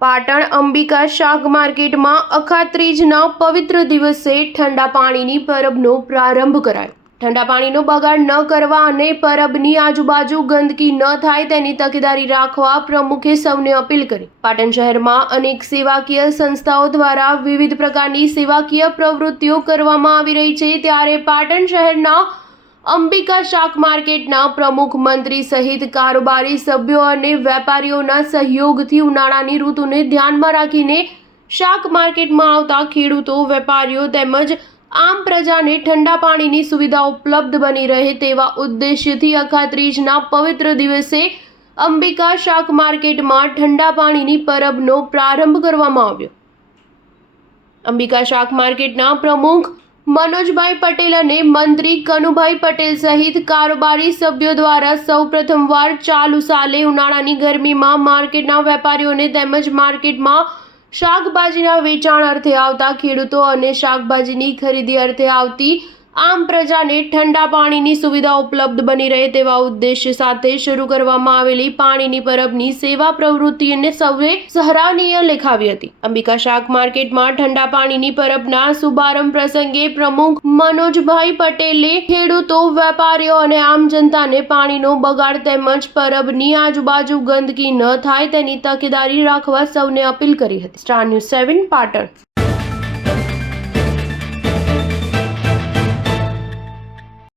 પાટણ અંબિકા શાક માર્કેટમાં અખાત્રીજના પવિત્ર દિવસે ઠંડા પાણીની પરબનો પ્રારંભ કરાયો। ઠંડા પાણીનો બગાડ ન કરવા અને પરબની આજુબાજુ ગંદકી ન થાય તેની તકેદારી રાખવા પ્રમુખે સૌને અપીલ કરી। પાટણ શહેરમાં અનેક સેવાકીય સંસ્થાઓ દ્વારા વિવિધ પ્રકારની સેવાકીય પ્રવૃત્તિઓ કરવામાં આવી રહી છે, ત્યારે પાટણ શહેરના અંબિકા શાક માર્કેટના પ્રમુખ, મંત્રી સહિત કારોબારી સભ્યો અને વેપારીઓના સહયોગથી ઉનાળાની ઋતુને ધ્યાનમાં રાખીને શાક માર્કેટમાં આવતા ખેડૂતો, વેપારીઓ તેમજ આમ પ્રજાને ઠંડા પાણીની સુવિધા ઉપલબ્ધ બની રહે તેવા ઉદ્દેશ્યથી અખાત્રીજના પવિત્ર દિવસે અંબિકા શાક માર્કેટમાં ઠંડા પાણીની પરબનો પ્રારંભ કરવામાં આવ્યો। અંબિકા શાક માર્કેટના પ્રમુખ મનોજભાઈ પટેલ અને મંત્રી કનુભાઈ પટેલ સહિત કારોબારી સભ્યો દ્વારા સૌ પ્રથમવાર ચાલુ સાલે ઉનાળાની ગરમીમાં માર્કેટના વેપારીઓને તેમજ માર્કેટમાં શાકભાજીના વેચાણ અર્થે આવતા ખેડૂતો અને શાકભાજીની ખરીદી અર્થે આવતી આમ પ્રજાને ઠંડા પાણીની સુવિધા ઉપલબ્ધ બની રહે તેવા ઉદ્દેશ્ય સાથે શરૂ કરવામાં આવેલી પાણીની પરબની સેવા પ્રવૃત્તિને સૌએ સરાહનીય લેખાવી હતી। અંબિકા શાક માર્કેટમાં ઠંડા પાણીની પરબના શુભારંભ પ્રસંગે પ્રમુખ મનોજભાઈ પટેલે ખેડૂતો, વેપારીઓ અને આમ જનતાને પાણીનો બગાડ તેમજ પરબની આજુબાજુ ગંદકી ન થાય તેની તકેદારી રાખવા સૌને અપીલ કરી હતી। Star news 7 Patan.